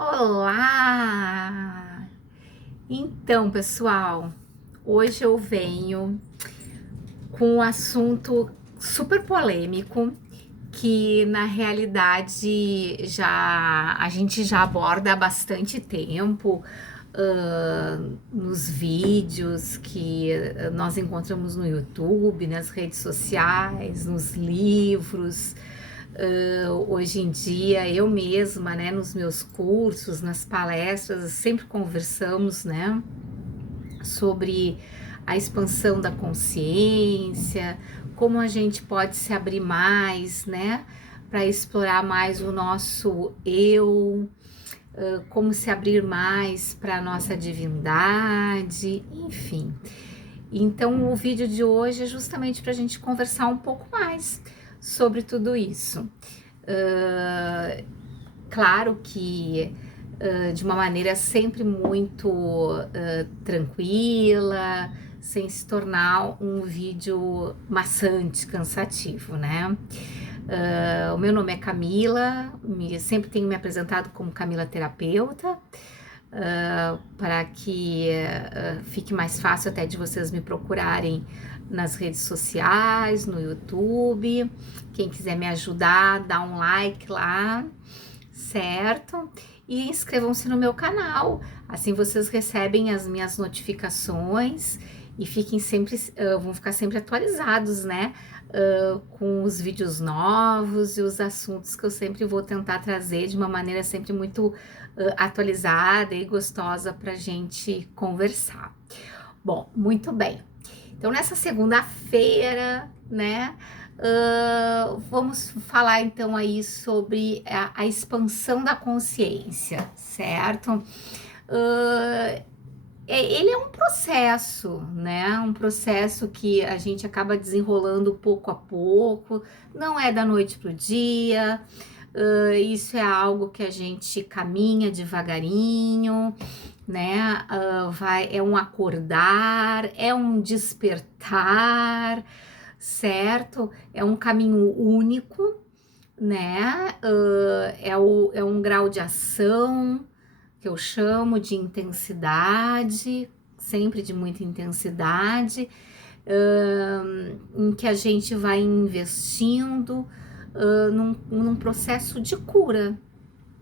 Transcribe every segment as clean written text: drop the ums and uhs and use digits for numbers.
Olá! Então, pessoal, hoje eu venho com um assunto super polêmico que na realidade já a gente já aborda há bastante tempo nos vídeos que nós encontramos no YouTube, nas redes sociais, nos livros. Hoje em dia, eu mesma, né, nos meus cursos, nas palestras, sempre conversamos, né, sobre a expansão da consciência, como a gente pode se abrir mais, né, para explorar mais o nosso eu, como se abrir mais para a nossa divindade, enfim. Então, o vídeo de hoje é justamente para a gente conversar um pouco mais sobre tudo isso. Claro que de uma maneira sempre muito tranquila, sem se tornar um vídeo maçante, cansativo, né? O meu nome é Camila, sempre tenho me apresentado como Camila Terapeuta, para que fique mais fácil até de vocês me procurarem nas redes sociais, no YouTube. Quem quiser me ajudar, dá um like lá, certo? E inscrevam-se no meu canal, assim vocês recebem as minhas notificações e fiquem sempre, vão ficar sempre atualizados, né? Com os vídeos novos e os assuntos que eu sempre vou tentar trazer de uma maneira sempre muito atualizada e gostosa para gente conversar. Bom, muito bem. Então, nessa segunda-feira, né, vamos falar então aí sobre a expansão da consciência, certo? Ele é um processo, né? Um processo que a gente acaba desenrolando pouco a pouco, não é da noite para o dia. Isso é algo que a gente caminha devagarinho, né? É um acordar, é um despertar, certo? É um caminho único, né? É um grau de ação que eu chamo de intensidade, sempre de muita intensidade, em que a gente vai investindo num processo de cura,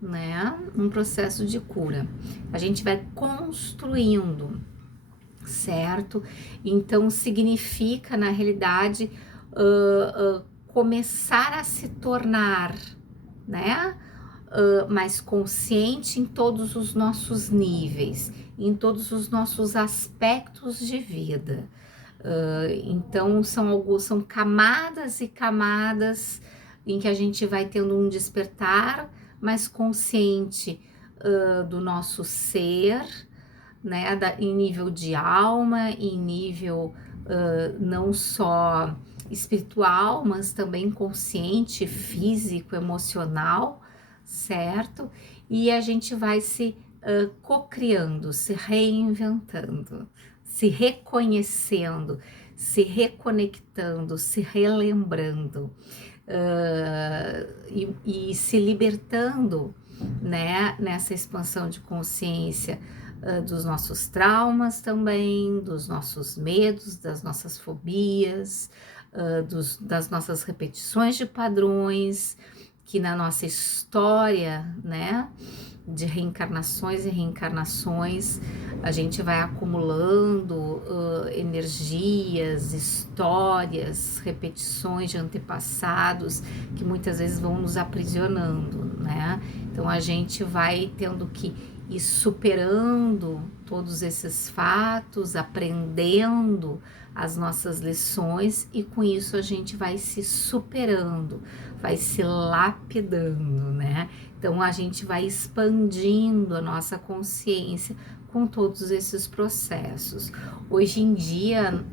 né? Um processo de cura. A gente vai construindo, certo? Então significa, na realidade, começar a se tornar, né? Mais consciente em todos os nossos níveis, em todos os nossos aspectos de vida. Então são camadas e camadas em que a gente vai tendo um despertar mais consciente do nosso ser, né, em nível de alma, em nível não só espiritual, mas também consciente, físico, emocional, certo? E a gente vai se cocriando, se reinventando, se reconhecendo, se reconectando, se relembrando e se libertando, né, nessa expansão de consciência dos nossos traumas também, dos nossos medos, das nossas fobias, das nossas repetições de padrões, que na nossa história, né, de reencarnações e reencarnações, a gente vai acumulando energias, histórias, repetições de antepassados que muitas vezes vão nos aprisionando, né? Então a gente vai tendo que ir superando todos esses fatos, aprendendo as nossas lições e com isso a gente vai se superando, vai se lapidando, né? Então a gente vai expandindo a nossa consciência com todos esses processos. Hoje em dia,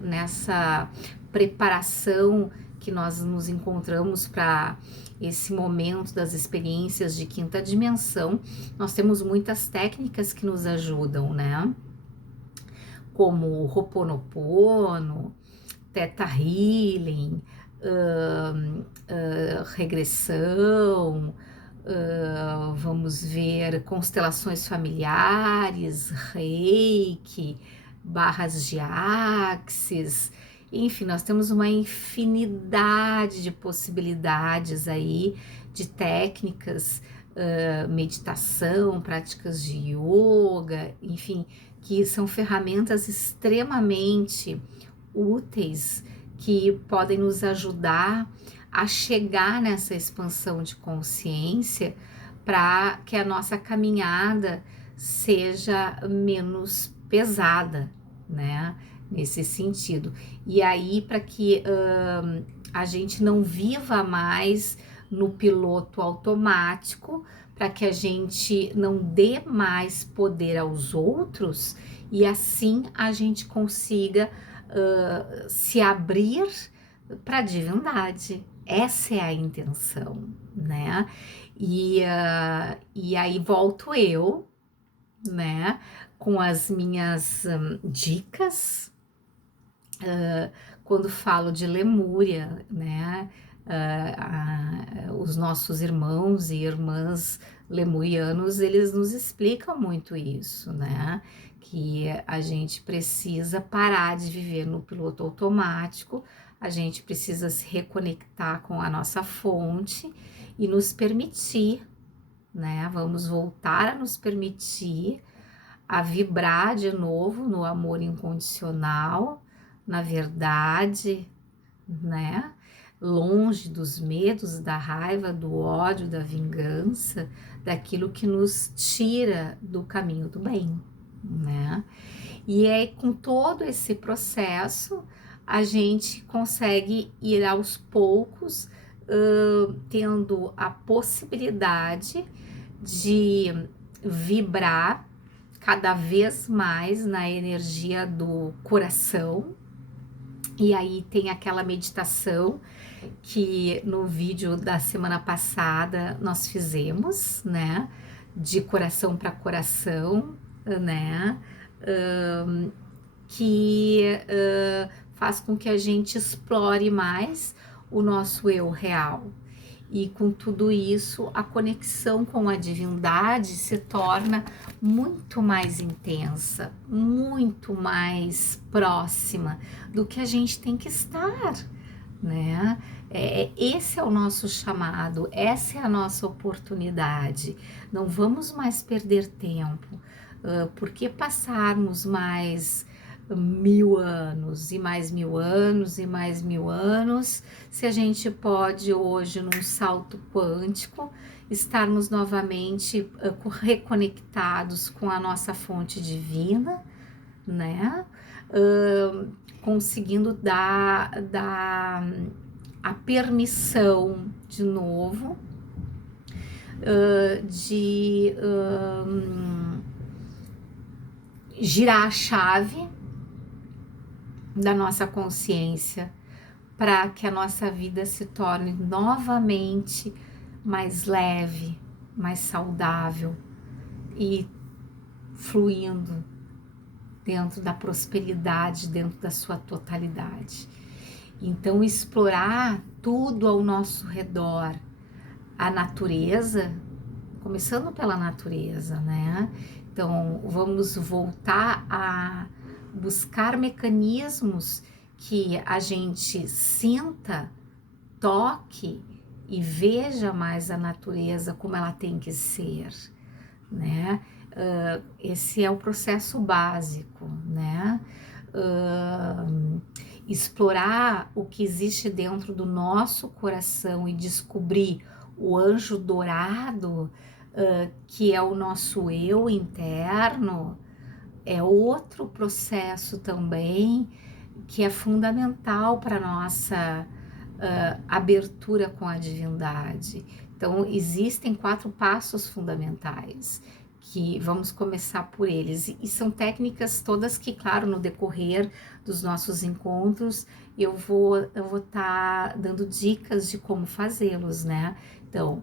nessa preparação que nós nos encontramos para esse momento das experiências de quinta dimensão, nós temos muitas técnicas que nos ajudam, né? Como o Ho'oponopono, Theta Healing, regressão, vamos ver constelações familiares, reiki, barras de axis, enfim, nós temos uma infinidade de possibilidades aí, de técnicas, meditação, práticas de yoga, enfim, que são ferramentas extremamente úteis que podem nos ajudar a chegar nessa expansão de consciência para que a nossa caminhada seja menos pesada, né? Nesse sentido. E aí, para que a gente não viva mais no piloto automático, para que a gente não dê mais poder aos outros e assim a gente consiga se abrir para a divindade. Essa é a intenção, né? E aí volto eu, né? Com as minhas dicas, quando falo de Lemúria, né? Os nossos irmãos e irmãs lemurianos, eles nos explicam muito isso, né? Que a gente precisa parar de viver no piloto automático, a gente precisa se reconectar com a nossa fonte e nos permitir, né? Vamos voltar a nos permitir a vibrar de novo no amor incondicional, na verdade, né? Longe dos medos, da raiva, do ódio, da vingança, daquilo que nos tira do caminho do bem, né? E é com todo esse processo a gente consegue ir aos poucos, tendo a possibilidade de vibrar cada vez mais na energia do coração. E aí tem aquela meditação que no vídeo da semana passada nós fizemos, né? De coração para coração, né? Que faz com que a gente explore mais o nosso eu real. E com tudo isso, a conexão com a divindade se torna muito mais intensa, muito mais próxima do que a gente tem que estar, né? Esse é o nosso chamado, essa é a nossa oportunidade. Não vamos mais perder tempo, porque passarmos mais 1000 anos e mais 1000 anos e mais 1000 anos, se a gente pode hoje num salto quântico estarmos novamente reconectados com a nossa fonte divina, né? Conseguindo dar a permissão de novo de girar a chave da nossa consciência para que a nossa vida se torne novamente mais leve, mais saudável e fluindo dentro da prosperidade, dentro da sua totalidade. Então, explorar tudo ao nosso redor, a natureza, começando pela natureza, né? Então, vamos voltar a buscar mecanismos que a gente sinta, toque e veja mais a natureza como ela tem que ser, né? Esse é o processo básico, né? Explorar o que existe dentro do nosso coração e descobrir o anjo dourado, que é o nosso eu interno, é outro processo também que é fundamental para a nossa abertura com a divindade. Então, existem 4 passos fundamentais, que vamos começar por eles. E são técnicas todas que, claro, no decorrer dos nossos encontros, eu vou estar dando dicas de como fazê-los, né? Então,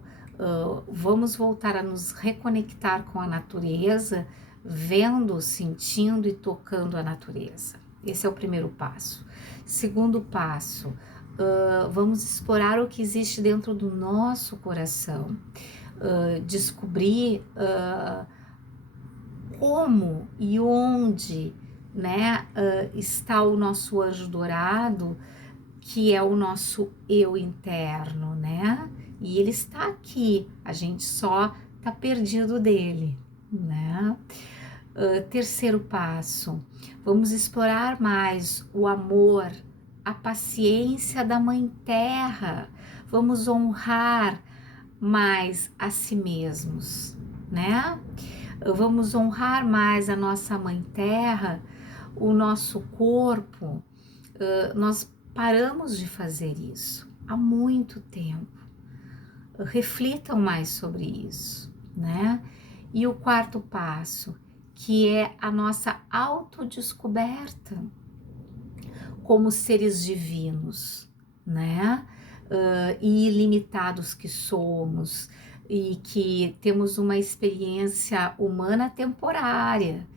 vamos voltar a nos reconectar com a natureza, vendo, sentindo e tocando a natureza. Esse é o primeiro passo. Segundo passo, vamos explorar o que existe dentro do nosso coração. descobrir como e onde, né, está o nosso anjo dourado, que é o nosso eu interno, né? E ele está aqui, a gente só está perdido dele, né? Terceiro passo, vamos explorar mais o amor, a paciência da Mãe Terra, vamos honrar mais a si mesmos, né? Vamos honrar mais a nossa Mãe Terra, o nosso corpo. Nós paramos de fazer isso há muito tempo. Reflitam mais sobre isso, né? E o quarto passo, que é a nossa autodescoberta como seres divinos, né? E ilimitados que somos, e que temos uma experiência humana temporária,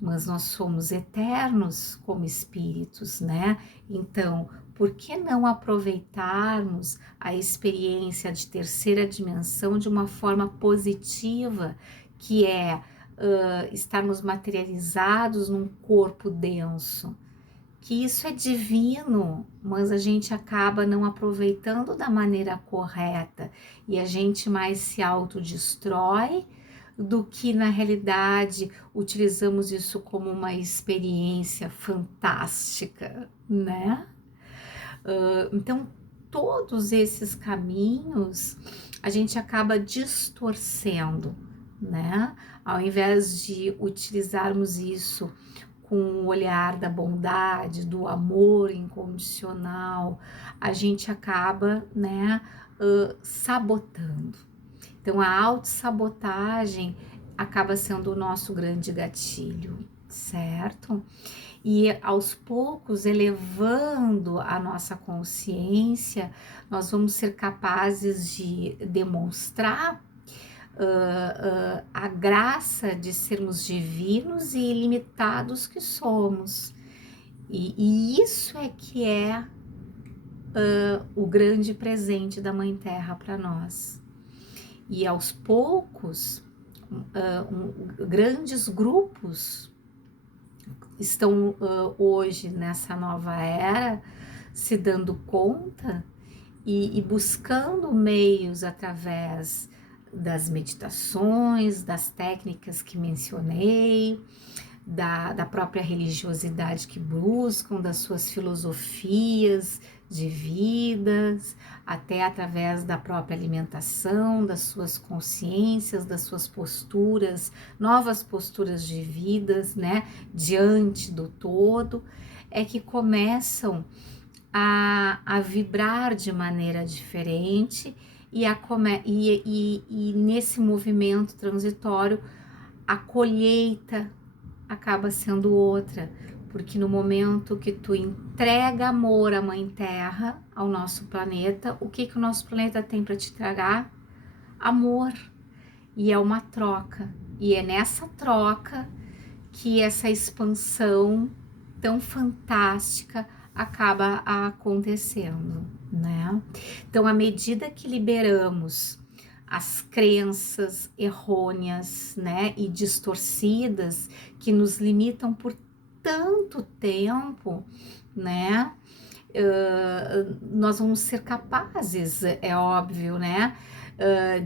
mas nós somos eternos como espíritos, né? Então, por que não aproveitarmos a experiência de terceira dimensão de uma forma positiva, que é estarmos materializados num corpo denso? Que isso é divino, mas a gente acaba não aproveitando da maneira correta e a gente mais se autodestrói do que na realidade utilizamos isso como uma experiência fantástica, né? Então, todos esses caminhos a gente acaba distorcendo, né? Ao invés de utilizarmos isso com o olhar da bondade, do amor incondicional, a gente acaba, né, sabotando. Então, a autossabotagem acaba sendo o nosso grande gatilho, certo? E aos poucos, elevando a nossa consciência, nós vamos ser capazes de demonstrar a graça de sermos divinos e ilimitados que somos. E isso é que é o grande presente da Mãe Terra para nós. E aos poucos, grandes grupos estão hoje nessa nova era se dando conta e buscando meios através das meditações, das técnicas que mencionei, da própria religiosidade que buscam, das suas filosofias de vidas, até através da própria alimentação, das suas consciências, das suas posturas, novas posturas de vidas, né, diante do todo, é que começam a vibrar de maneira diferente e nesse movimento transitório a colheita acaba sendo outra, porque no momento que tu entrega amor à Mãe Terra, ao nosso planeta, o que o nosso planeta tem para te entregar? Amor. E é uma troca. E é nessa troca que essa expansão tão fantástica acaba acontecendo, né? Então, à medida que liberamos as crenças errôneas, né, e distorcidas que nos limitam por tanto tempo, né, nós vamos ser capazes, é óbvio, né,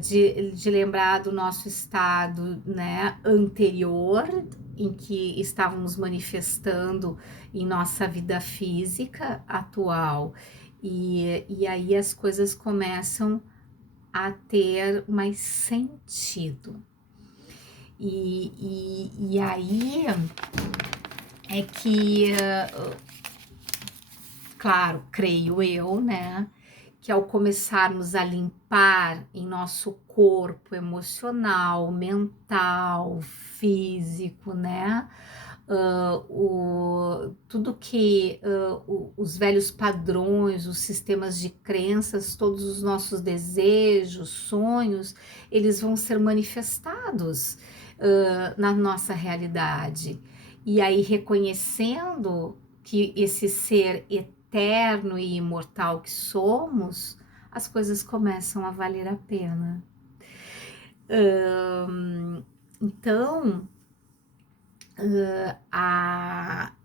de lembrar do nosso estado, né, anterior, em que estávamos manifestando em nossa vida física atual, e aí as coisas começam a ter mais sentido. E aí é que, claro, creio eu, né, que ao começarmos a limpar em nosso corpo emocional, mental, físico, né, tudo que os velhos padrões, os sistemas de crenças, todos os nossos desejos, sonhos, eles vão ser manifestados na nossa realidade. E aí, reconhecendo que esse ser eterno e imortal que somos, as coisas começam a valer a pena. Então,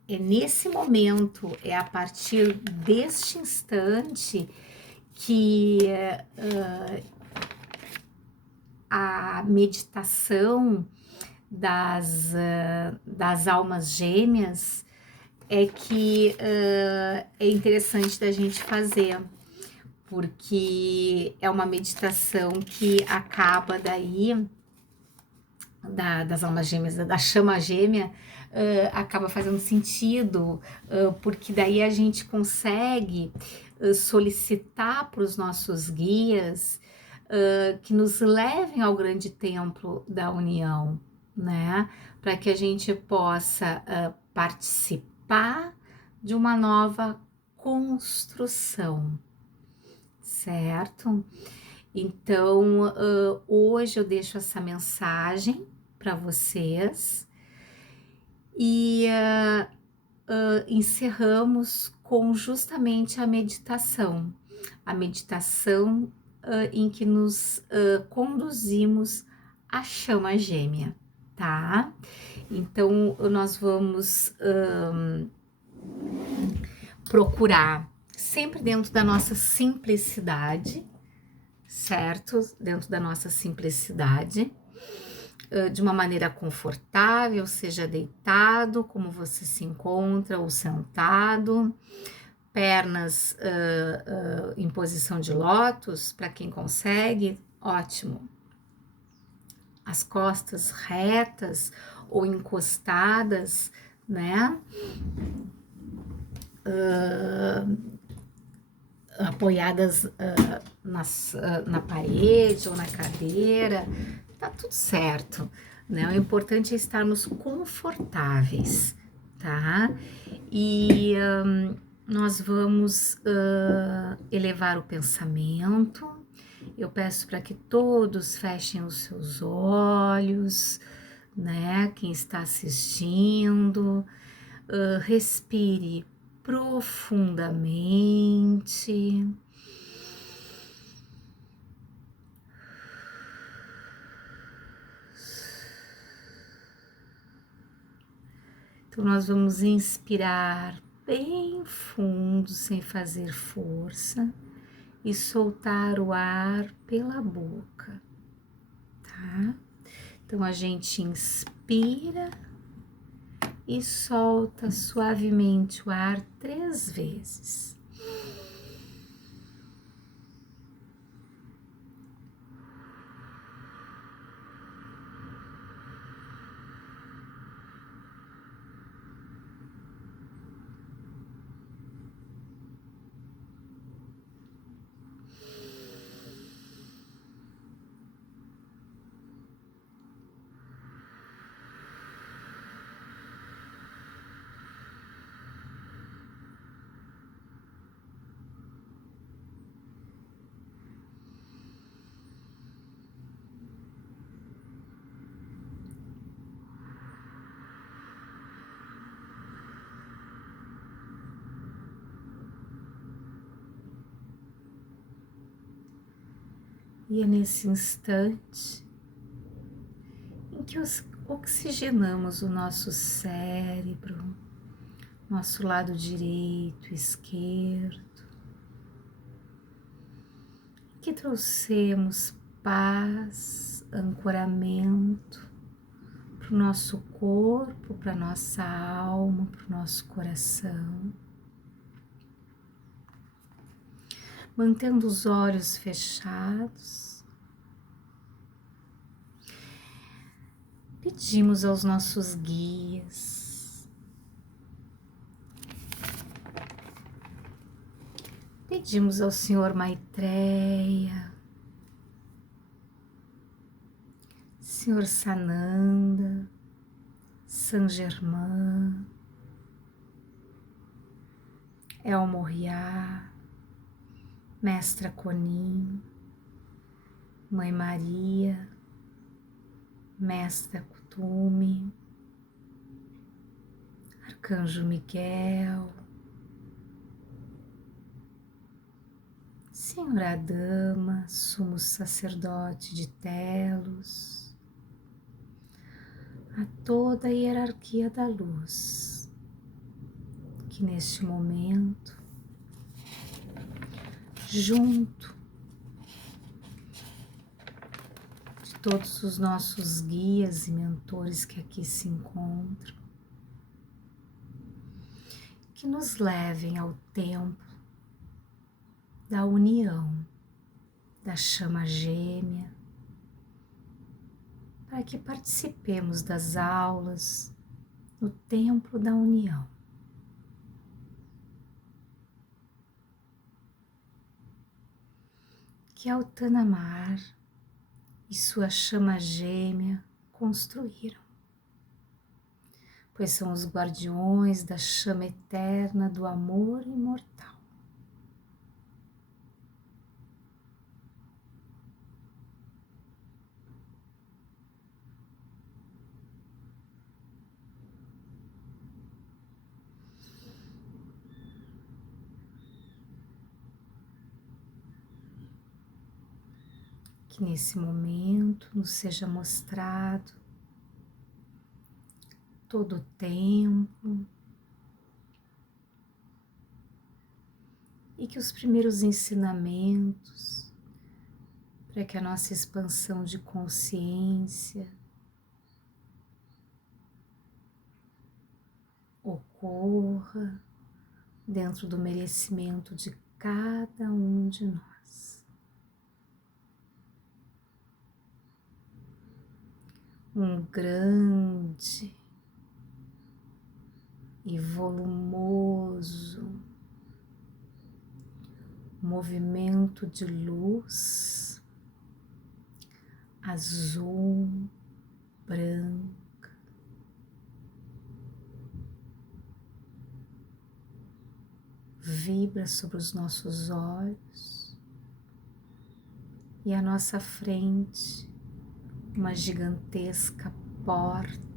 é nesse momento, é a partir deste instante que a meditação das almas gêmeas é que é interessante da gente fazer, porque é uma meditação que acaba daí, das almas gêmeas, da chama gêmea, acaba fazendo sentido, porque daí a gente consegue solicitar para os nossos guias que nos levem ao grande templo da união, né? Para que a gente possa participar de uma nova construção, certo? Então, hoje eu deixo essa mensagem para vocês e encerramos com justamente a meditação em que nos conduzimos à chama gêmea, tá? Então, nós vamos procurar sempre dentro da nossa simplicidade, certo? Dentro da nossa simplicidade, de uma maneira confortável, seja deitado, como você se encontra, ou sentado, pernas em posição de lótus, para quem consegue, ótimo. As costas retas ou encostadas, né? Apoiadas na parede ou na cadeira, tá tudo certo, né? O importante é estarmos confortáveis, tá? E nós vamos elevar o pensamento. Eu peço para que todos fechem os seus olhos, né? Quem está assistindo, respire profundamente. Então, nós vamos inspirar bem fundo, sem fazer força, e soltar o ar pela boca, tá? Então, a gente inspira e solta suavemente o ar 3 vezes. E é nesse instante em que oxigenamos o nosso cérebro, nosso lado direito, esquerdo, que trouxemos paz, ancoramento para o nosso corpo, para a nossa alma, para o nosso coração. Mantendo os olhos fechados, pedimos aos nossos guias, pedimos ao Senhor Maitreya, Senhor Sananda, Saint Germain, El Morriah, Mestra Kuan-Yin, Mãe Maria, Mestra Kuthumi, Arcanjo Miguel, Senhor Adama, sumo sacerdote de Telos, a toda a hierarquia da luz, que neste momento, junto de todos os nossos guias e mentores que aqui se encontram, que nos levem ao templo da união, da chama gêmea, para que participemos das aulas no templo da união. Que Altanamar e sua chama gêmea construíram, pois são os guardiões da chama eterna do amor imortal. Que nesse momento nos seja mostrado todo o templo e que os primeiros ensinamentos para que a nossa expansão de consciência ocorra dentro do merecimento de cada um de nós. Um grande e volumoso movimento de luz azul, branca, vibra sobre os nossos olhos e à nossa frente uma gigantesca porta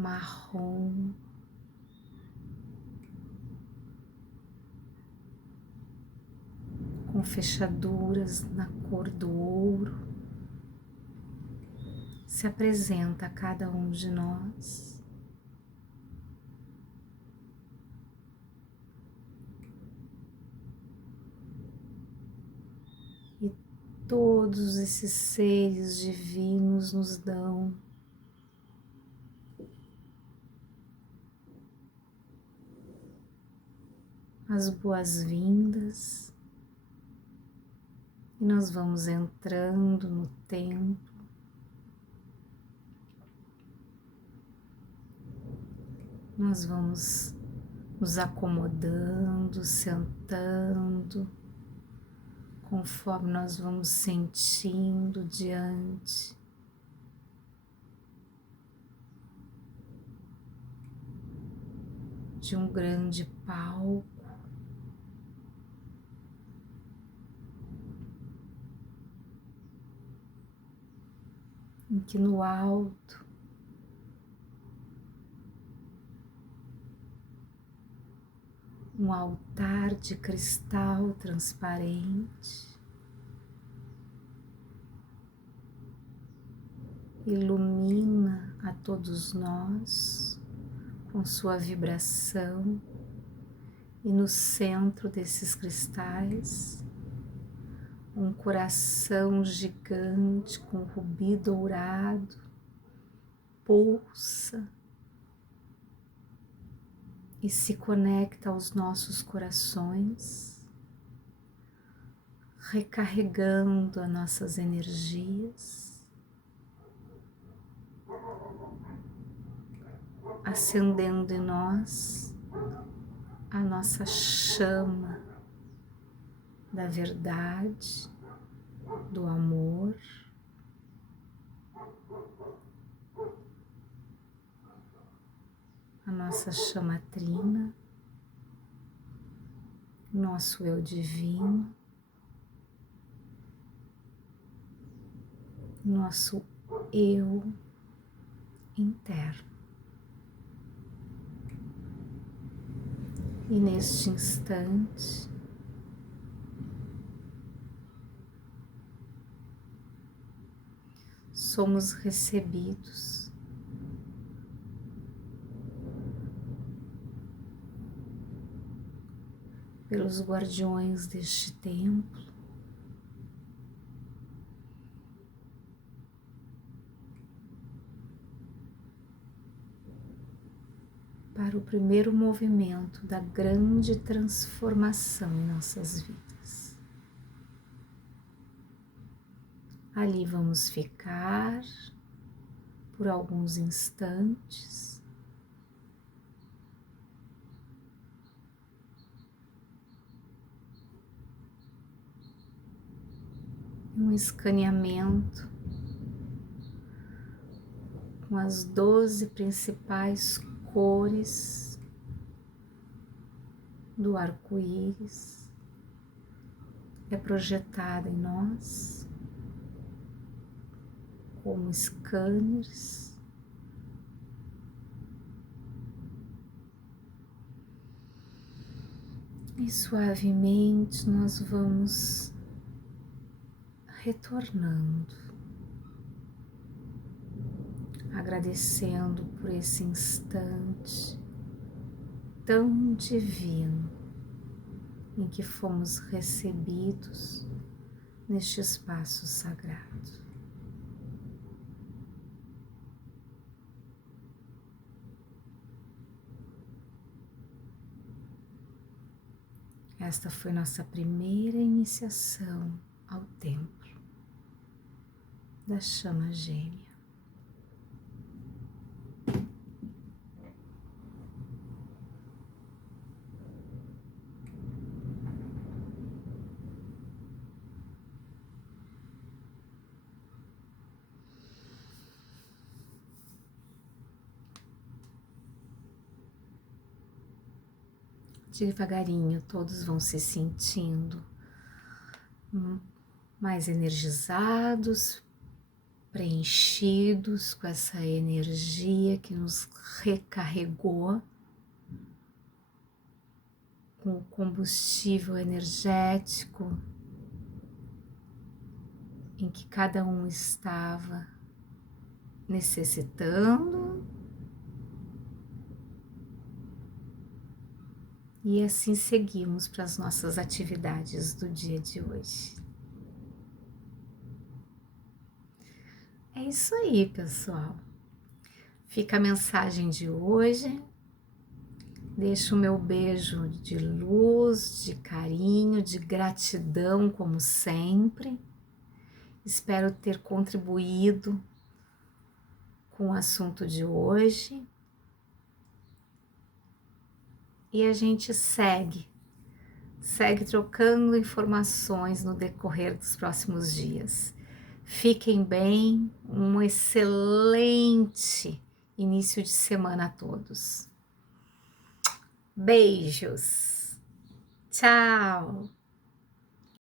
marrom com fechaduras na cor do ouro se apresenta a cada um de nós. E todos esses seres divinos nos dão as boas-vindas e nós vamos entrando no templo. Nós vamos nos acomodando, sentando, conforme nós vamos sentindo diante de um grande palco em que no alto um altar de cristal transparente ilumina a todos nós com sua vibração, e no centro desses cristais um coração gigante com rubi dourado pulsa e se conecta aos nossos corações, recarregando as nossas energias, acendendo em nós a nossa chama da verdade, do amor, a nossa chama trina, nosso eu divino, nosso eu interno. E neste instante, somos recebidos pelos guardiões deste templo, para o primeiro movimento da grande transformação em nossas vidas. Ali vamos ficar por alguns instantes, um escaneamento com as 12 principais cores do arco-íris é projetada em nós como scanners, e suavemente nós vamos retornando, agradecendo por esse instante tão divino em que fomos recebidos neste espaço sagrado. Esta foi nossa primeira iniciação ao templo da chama gêmea. Devagarinho, todos vão se sentindo mais energizados, preenchidos com essa energia que nos recarregou, com o combustível energético em que cada um estava necessitando. E assim seguimos para as nossas atividades do dia de hoje. É isso aí, pessoal. Fica a mensagem de hoje. Deixo o meu beijo de luz, de carinho, de gratidão, como sempre. Espero ter contribuído com o assunto de hoje. E a gente segue trocando informações no decorrer dos próximos dias. Fiquem bem, um excelente início de semana a todos. Beijos, tchau!